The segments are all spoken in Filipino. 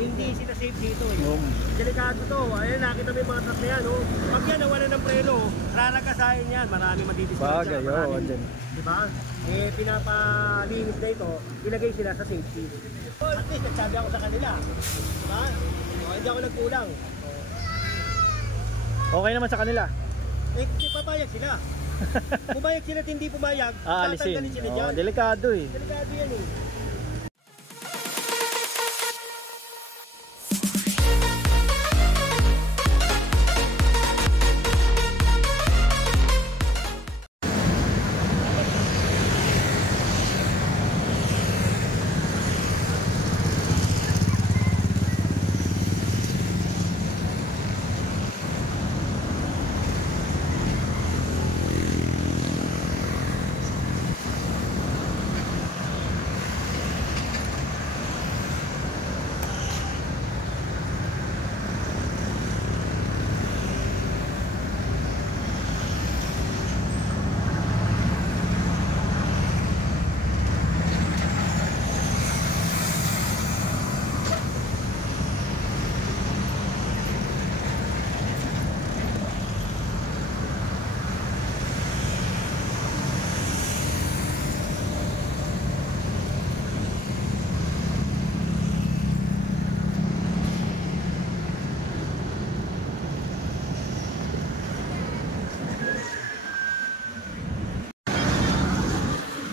hindi sila safe dito eh. Delikado to. Ayan, nakita mo yung mga truck na yan. Oh. Pag yan nawala ng preno, raragasahin yan. Marami madidiscourage. Bagay, oo. Diba? Eh, pinapalinis na ito, ilagay sila sa safety. At least, nagsabi ako sa kanila. Diba? O, hindi ako nagkulang. Okay naman sa kanila. Eh, papayag sila. Pumayag sila at hindi pumayag, alisin. Sila dyan. Delikado eh. Delikado yan eh.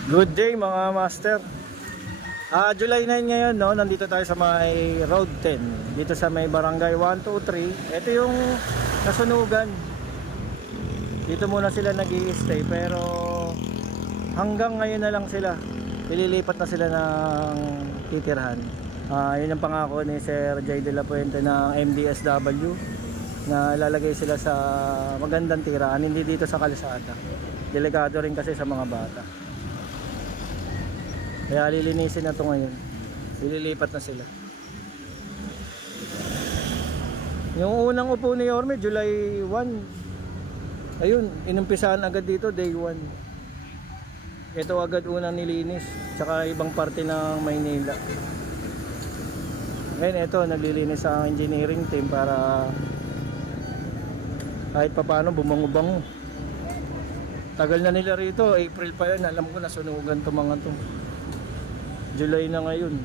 Good day mga master. July 9 ngayon, no? Nandito tayo sa may Road 10. Dito sa may Barangay 123. Ito yung nasunugan. Dito muna sila nag-i-stay, pero hanggang ngayon na lang sila. Ililipat na sila ng titirhan. Yun ang pangako ni Sir Jay de la Puente ng MDSW, na ilalagay sila sa magandang tirahan, hindi dito sa kalsada. Delikado rin kasi sa mga bata. Kaya lilinisin na ito ngayon. Ililipat na sila. Yung unang upo ni Yorme, July 1. Ayun, inumpisahan agad dito, day 1. Ito agad unang nilinis. Tsaka ibang parte ng Maynila. Ngayon ito, naglilinis ang engineering team para kahit papaano bumango-bango. Tagal na nila rito, April pa yan. Alam ko nasunugan ito mga to. July na ngayon.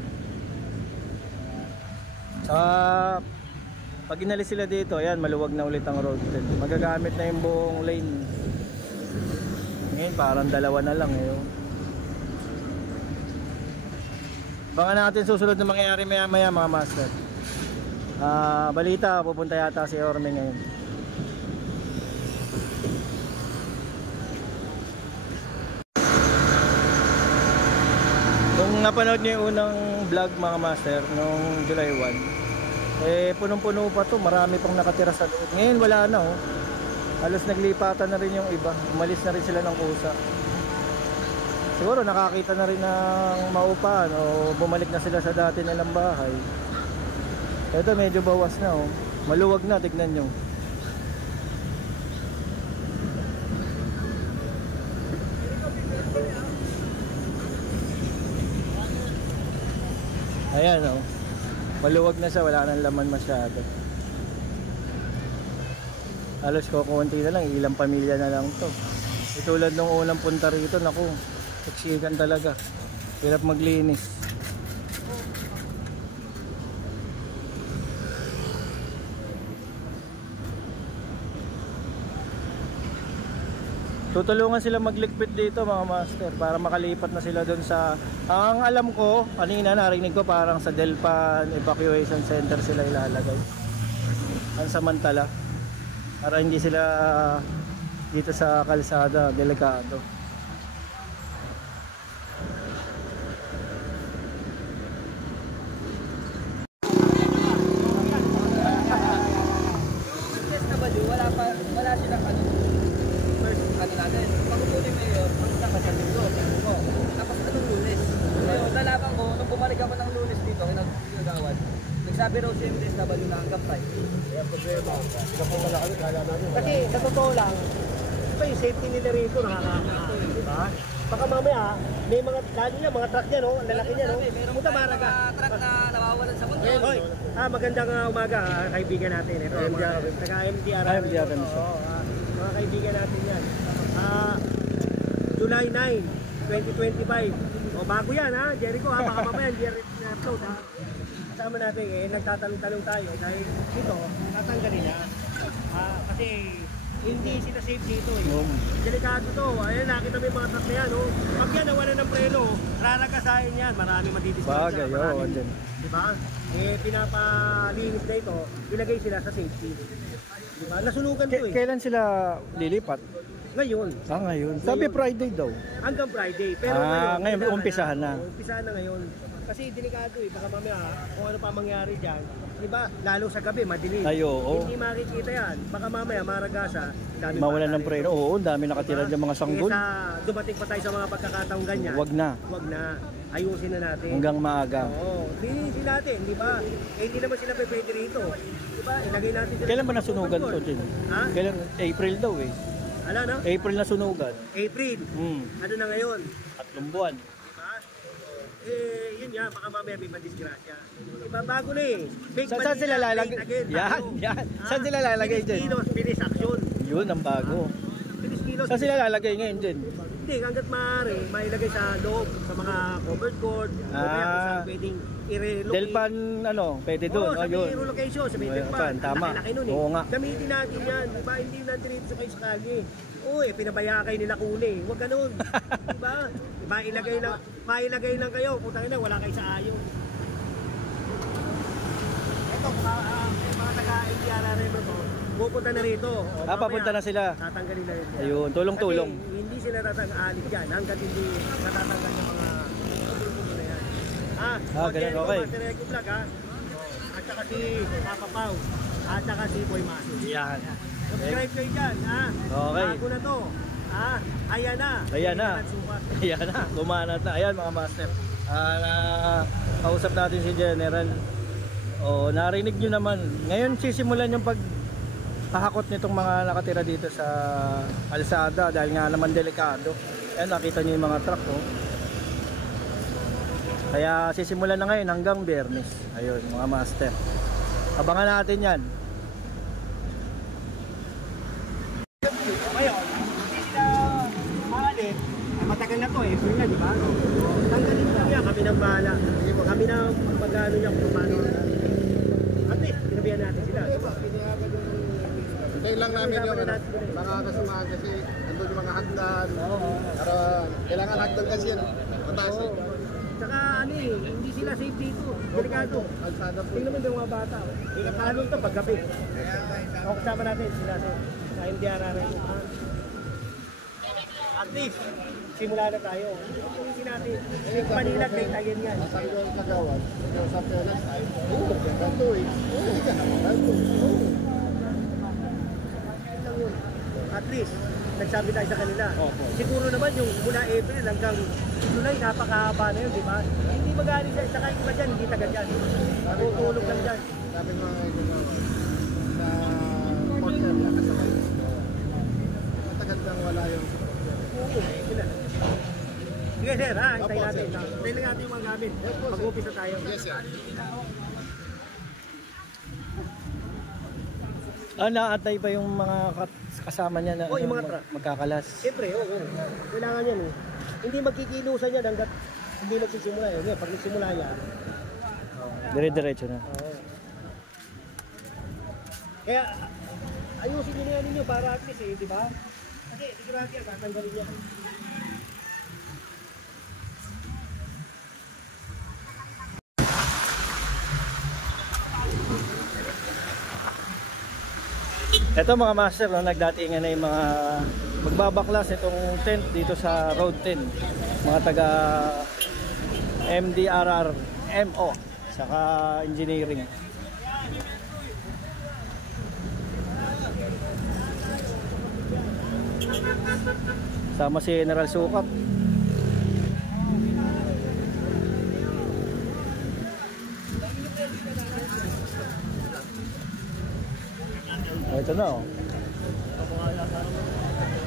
Pag inalis sila dito, ayan, maluwag na ulit ang road. Magagamit na yung buong lane. Ngayon parang dalawa na lang eh. Baka natin susunod na mangyayari maya maya mga master. Balita, pupunta yata si Orme ngayon. Kung napanood niyo yung unang vlog mga master nung July 1, punong-puno pa to, marami pang nakatira sa loob. Ngayon wala na oh. Halos naglipatan na rin yung iba. Umalis na rin sila ng kusa. Siguro nakakita na rin ng maupahan o bumalik na sila sa dati nilang bahay. Ito medyo bawas na oh. Maluwag na, tignan nyo. Ayan oh. Maluwag na siya, wala nang laman masyado. Halos kukunti na lang, ilang pamilya na lang to. Itulad nung unang punta rito, naku, siksikan talaga. Hirap maglinis. Tutulungan sila magligpit dito mga master para makalipat na sila doon sa, ang alam ko kanina narinig ko parang sa Delpan Evacuation Center sila ilalagay ang samantala para hindi sila dito sa kalsada delikado. Wala silang ano natin, pag-upo ni Mayor, punta ka sa Linggo, tapos anong Lunes? Ngayon, nalaman ko, nung bumalik ako ng Lunes dito, kinagawan, nagsabi raw si MDSW na hanggang 5. Kaya problema, pinapunta kami, kaya namin. Kasi sa totoo lang, iba yung safety nila rito, nakakakain, di ba? Baka mamaya, may mga, lalo niya, mga truck niya, no? Ang lalaki niya, no? Meron tayong mga truck na nawawalan sa mundo. Magandang umaga, kaibigan natin. Ito, taga-MDR. MDR. Oo, mga kaibigan natin yan. July 9, 2025. O, bago yan ha, Jericho ha, baka mamaya Jericho na-upload ha. Kasama natin nagtatanong-tanong tayo dahil dito, tatanggalin na. Kasi hindi sila safe dito eh. Delikado to. Ayan, nakita mo yung mga truck na yan. Oh. Pag yan nawala ng preno, raragasahin yan. Marami madidiscount. Bagay, oo. Diba? Pinapalinis na ito, ilagay sila sa safety. Diba? Nasunugan to eh. Kailan sila lilipat? Ngayon. Ngayon. Sabi Friday daw. Hanggang Friday. Pero ngayon umpisahan na. Umpisahan na ngayon. Kasi delikado eh. Baka mamaya kung ano pa mangyari dyan. Diba? Lalo sa gabi, madilim. Ay, oo. Hindi makikita yan. Baka mamaya maragasa. Mawalan ng preno. Oo, dami nakatira dyan mga sanggol. Kesa dumating pa tayo sa mga pagkakataong ganyan. Wag na. Wag na. Ayusin na natin. Hanggang maaga. Oo. Linisin natin, di ba? Hindi naman sila pwede rito. Di ba? Ilagay natin sila. Kailan ba nasunugan to, Jin? Ha? Kailan? April daw eh. Ano, no? April na sunugan. April. Ano na ngayon? 3 buwan. Diba? Yun nga, baka mamaya may madisgrasya. Diba, bago na eh. Saan sila lalagay? Yan. Saan sila lalagay dyan? Bilis-kilos, bilis action. Yun ang bago. Bilis-kilos. Saan sila lalagay ngayon dyan? Hindi, hanggat maaari, mailagay sa loob, sa mga covered court, o kaya kung saan pwedeng i-relocate. Delpan, pwede doon. Oo, sa may relocation, sa may Delpan. Tama. Laki nun eh. Oo nga. Gamitin natin yan, diba? Hindi na diretso kayo sa kalye. Oo, pinabaya kayo nila kuli. Huwag ganun. Diba? Mailagay lang kayo. Putang ina, wala kayo sa ayon. Ito, mga taga-NDRRM to, pupunta na rito. Papunta na sila. Tatanggalin na rin. Ayun, tulong-tulong. Kasi hindi sila tatanggalin dyan hanggang hindi natatanggal ng mga tulong na yan. Ganun, okay. Master Eco Vlog ha. At saka si Papa Pau. At saka si Boy Maso. Yan. Subscribe kayo dyan ha. Okay. Bago na to. Ayan na. Ayan na. Ayan na. Kumanat na. Ayan mga master. Kausap natin si General. Narinig nyo naman. Ngayon sisimulan yung paghahakot nitong mga nakatira dito sa kalsada dahil nga naman delikado. Ayan, nakita nyo yung mga truck. Kaya sisimulan na ngayon hanggang Biyernes. Ayun mga master. Abangan natin yan. Ngayon, hindi sila maalit. Matagal na to eh. April na, di ba? Tanggalin lang yan. Kami nang bahala. Kami nang pag-ano niya kung paano. At least, pinabihan natin sila. Hintayin lang namin yung mga kasamahan kasi andun yung mga hagdan. Para kailangan hagdan kasi yan. Mataas eh. Tsaka hindi sila safe dito. Delikado. Tingnan mo yung mga bata. Delikado ito paggabi. Kasama natin sila sa MDRRM. At least, simula na tayo. Isin natin. Manila, may tayo yan. Sabi ko yung kagawan, sa Pioneers tayo. Ganto eh. At least, nagsabi tayo sa kanila. Siguro naman yung mula April hanggang July, napakahaba na yun, di ba? Hindi magaling dyan, saka iba dyan, hindi taga dyan. Tutulog lang dyan. Sabi ko mga gumawa sa port area kasama yun. Matagal lang wala yung Sila. Sige sir, hintayin natin. Hintayin lang natin yung mga gamit. Mag-upisa tayo. yes yan. Naatay pa yung mga kasama niya na yung mga truck. magkakalas. Siyempre, oo. Kailangan yan eh. Hindi magkikilusan yan hanggat hindi magsisimula yun. Pag nagsimula yan. Dire-diretso na. Kaya, ayusin nyo na yan ninyo para at least eh, di ba? Kasi, sigurado yan, tatanggalin niya. Ito mga master, nagdatingan na yung mga magbabaklas itong tent dito sa Road 10. Mga taga MDRR MO saka engineering. Sama si General Sukat. Ito na oh.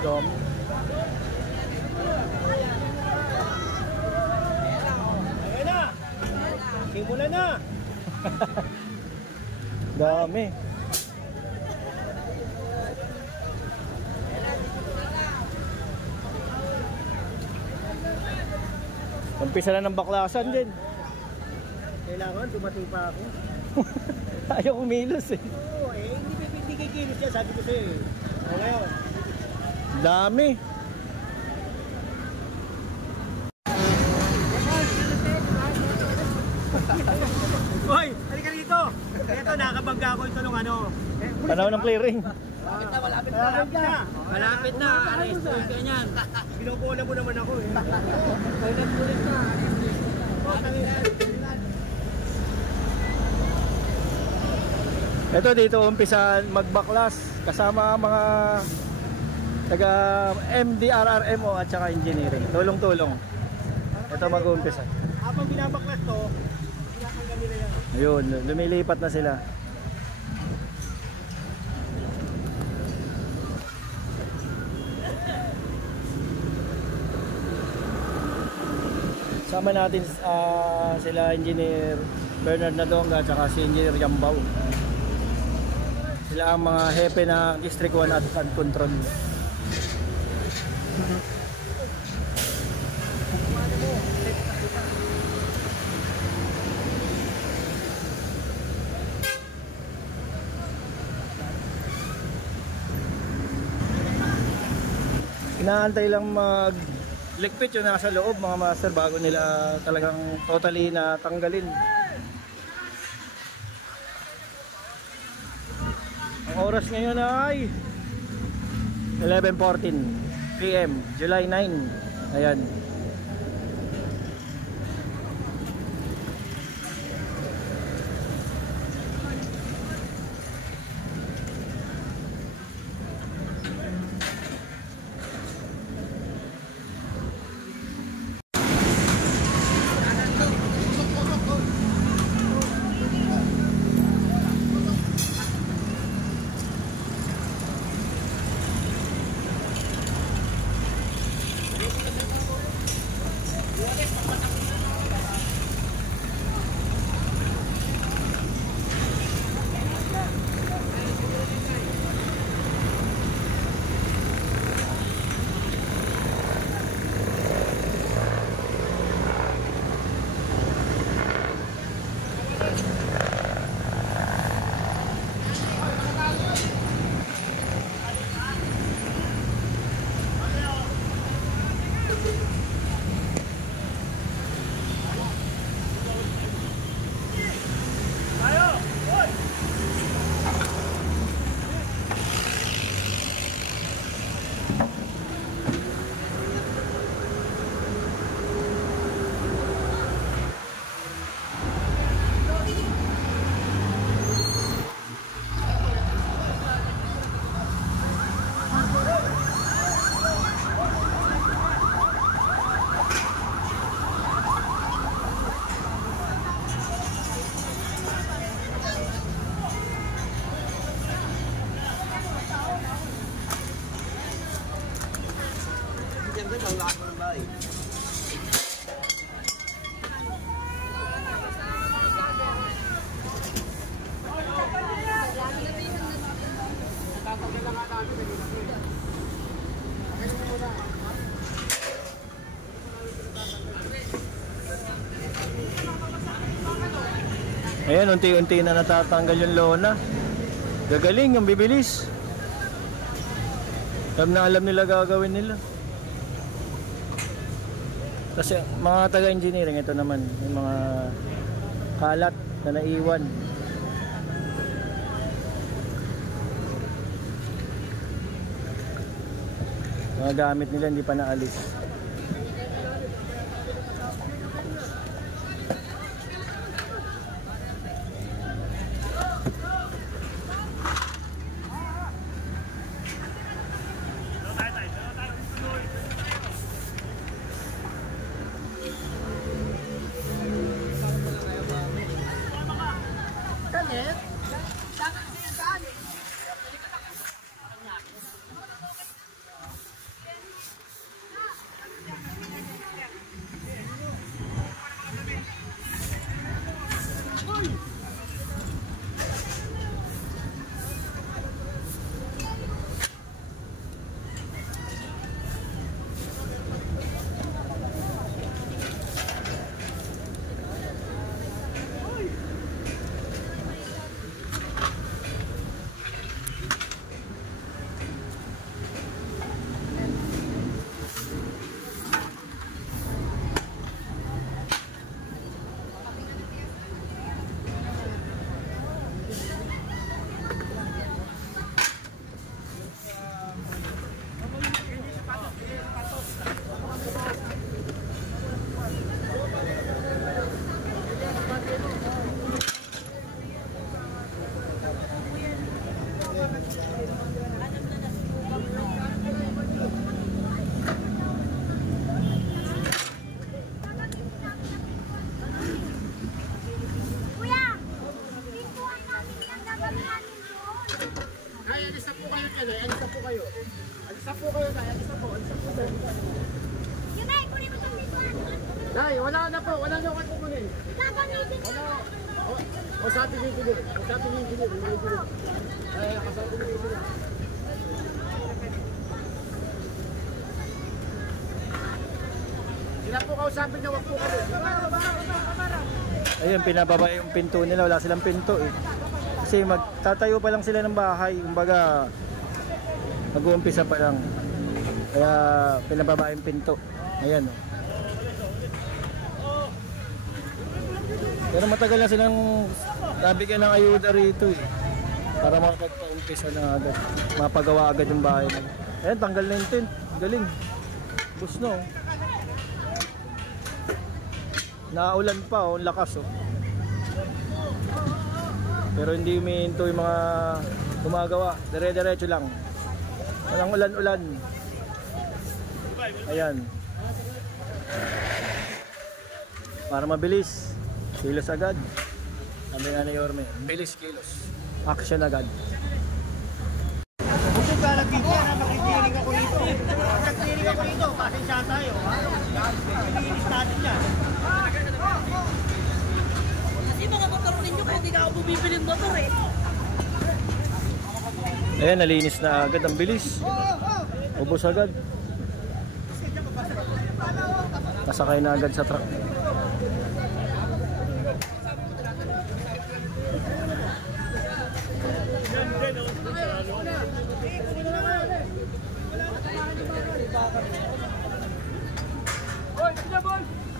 Dom. Ayan na! Simula na! Dami. Umpisa na ng baklasan din. Kailangan, dumating pa ako. Ayaw kumilos eh. Oo, hindi kikilos siya, sabi ko sa'yo eh. O ngayon. Dami. Hoy, halika rito. Ito, nakabangga ako ito nung ano. Panahon ng clearing. Malapit na, malapit na. Malapit na. Malapit na, arresto yung ganyan. Binubuo mo naman ako eh. Pulis na. Ito dito umpisa magbaklas kasama ang mga taga MDRRMO at saka engineering. Tulong-tulong. Ito mag-uumpisa. Habang binabaklas to, pinakanggan nila yan. Ayun, lumilipat na sila. Sama natin sila Engineer Bernard Nadonga at saka si Engineer Yambao. Sila ang mga hepe ng District 1 at Flood Control. Inaantay lang ligpit yung nasa loob mga master bago nila talagang totally na tanggalin. Ang oras ngayon ay 11:14 PM, July 9. Ayan. Ayan, unti-unti na natatanggal yung lona. Gagaling, ang bibilis. Alam nila gagawin nila. Kasi mga taga-engineering, ito naman yung mga kalat na naiwan. Mga gamit nila hindi pa naalis. Kuya, pintuan namin yan. Gagamihan doon. Ay, alis na po kayo dyan eh. Alis na po kayo. Alis na po kayo, Nay. Alis na po. Alis na po. Yun ay, kunin mo itong pintuan. Nay, wala na po. Wala na kayo kukunin. Gagamitin ko. O sa atin yung kilit. O sa atin yung kilit. Ay, kasal ko yung kilit. Sila po kausapin niyo, wag po kami. Ayun, pinababa yung pinto nila. Wala silang pinto eh. Kasi magtatayo pa lang sila ng bahay. Kumbaga, mag-uumpisa pa lang. Kaya pinababa yung pinto. Ayan oh. Pero matagal na silang nabigyan ng ayuda rito eh. Para makapag-umpisa na agad. Mapagawa agad yung bahay nila. Ayan, tanggal na yung tent. Galing. Bus no. Naulan pa oh, lakas oh. Pero hindi humihinto yung mga gumagawa. Dire-diretso lang. Walang ulan-ulan. Ayan. Para mabilis. Kilos agad. Sabi nga ni Yorme, bilis kilos. Action agad. Kung ka nag-video na, makikinig ako rito. Pag nag-kinig ako rito, pasensya tayo. Pilinis natin yan. Kasi mga motor ninyo, kung hindi ka ako bumibili ng motor eh. Ayan, nalinis na agad. Ang bilis. Ubos agad. Nasakay na agad sa truck.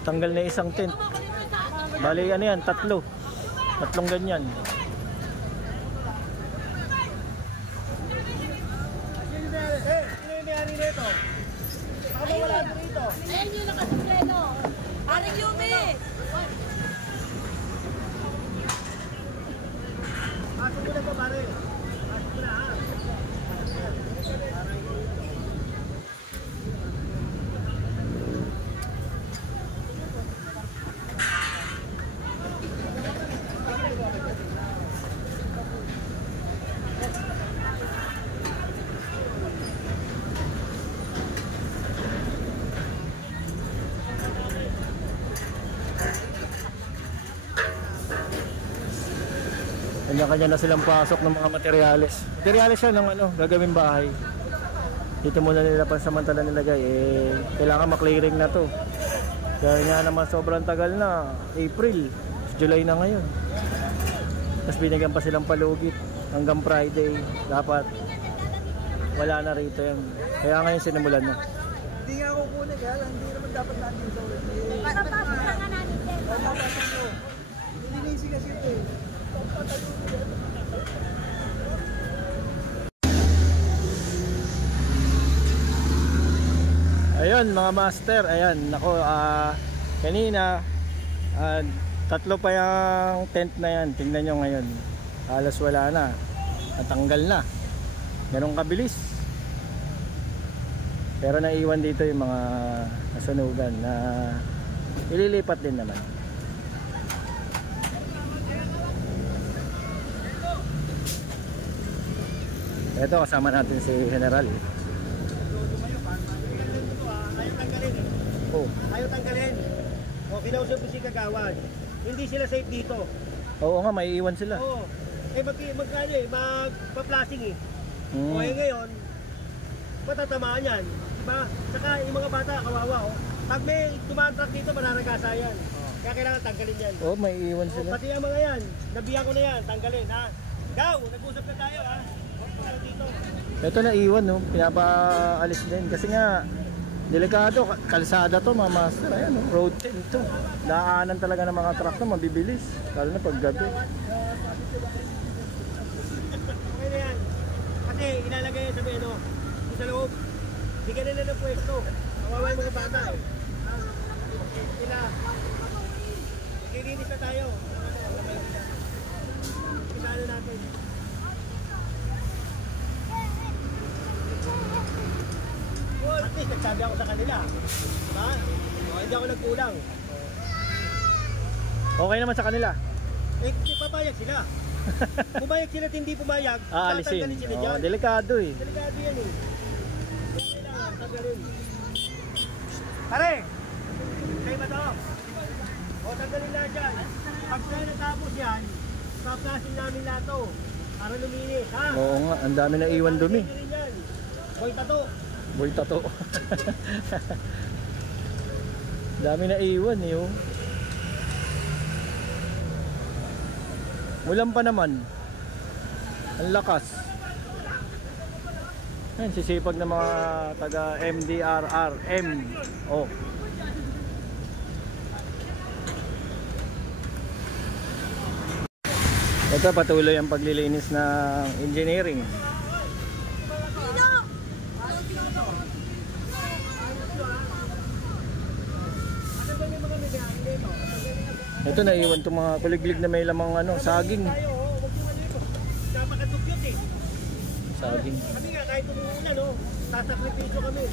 Tanggal na isang tent. Bali ano yan, tatlo. Tatlong ganyan. Sino yung may-ari nito? Baka mawala dito. Ayan yung nakasumpleno. Aring Yumi! Pasok mo na po, pare. Pasok mo na, ha? Kanya-kanya na silang pasok ng mga materyales. Materyales siya ng ano, gagawin bahay. Dito muna nila pansamantala nilagay. Eh, kailangan maklearing na to. Kaya nga naman sobrang tagal na. April, July na ngayon. Tapos binigyan pa silang palugit hanggang Friday. Dapat wala na rito yan. Kaya ngayon sinimulan na. Hindi nga ako kunin, kaya lang hindi naman dapat natin ito. Papasok na nga namin din. Nililisi kasi ito eh. Ayun mga master, ayan nako, kanina tatlo pa yung tent na yan. Tingnan nyo ngayon, halos wala na, natanggal na, ganun kabilis. Pero naiwan dito yung mga nasunugan na ililipat din naman. Ito kasama natin si General eh. Ayaw tanggalin eh. Oh. Ayaw tanggalin. O, kinausap ko si Kagawad. Hindi sila safe dito. Oo nga, may iwan sila. Oo. Eh, magkano eh, magpa-plasing eh. O, eh ngayon, matatamaan yan. Diba? Saka yung mga bata, kawawa oh. Pag may tumatrak dito, mananagasa yan. Kaya kailangan tanggalin yan. Oh, may iwan O, sila. pati ang mga yan, nabiyan ko na yan, tanggalin ha. Gaw, nag-usap na tayo ha. Huwag dito. Ito na iwan no, pinapaalis din kasi nga delikado, kalsada to mga master. Ayan oh, road 10 to. Daanan talaga ng mga truck to, mabibilis lalo na pag gabi. Okay na yan. Kasi ilalagay yan sa meno. Sa loob. Bigyan nila ng pwesto. Kawawa yung mga bata eh. Sila. Maglilinis na tayo. Kisano natin. nagsabi ako sa kanila. Diba? O, hindi ako nagkulang. Okay naman sa kanila. Eh, papayag sila. Pumayag sila at hindi pumayag, Alisin. tatanggalin sila dyan. Delikado eh. Delikado yan eh. Kailangan, tanggalin. Pare! Kayo ba to? O, tanggalin na dyan. Pag tayo natapos yan, paplasin namin lahat to. Para luminis, ha? Oo nga, ang dami na iwan dumi. Boy tato. Boy tato. Dami na iwan eh. Oh. Ulan pa naman. Ang lakas. Ayan, sisipag ng mga taga MDRRM. Oh. Ito patuloy ang paglilinis ng engineering. Ito naiwan itong mga kuliglig na may lamang ano, saging. Tayo, huwag yung ano ito. Napakadugyot eh. Saging. Kami nga, kahit umuulan, sasakripisyo kami.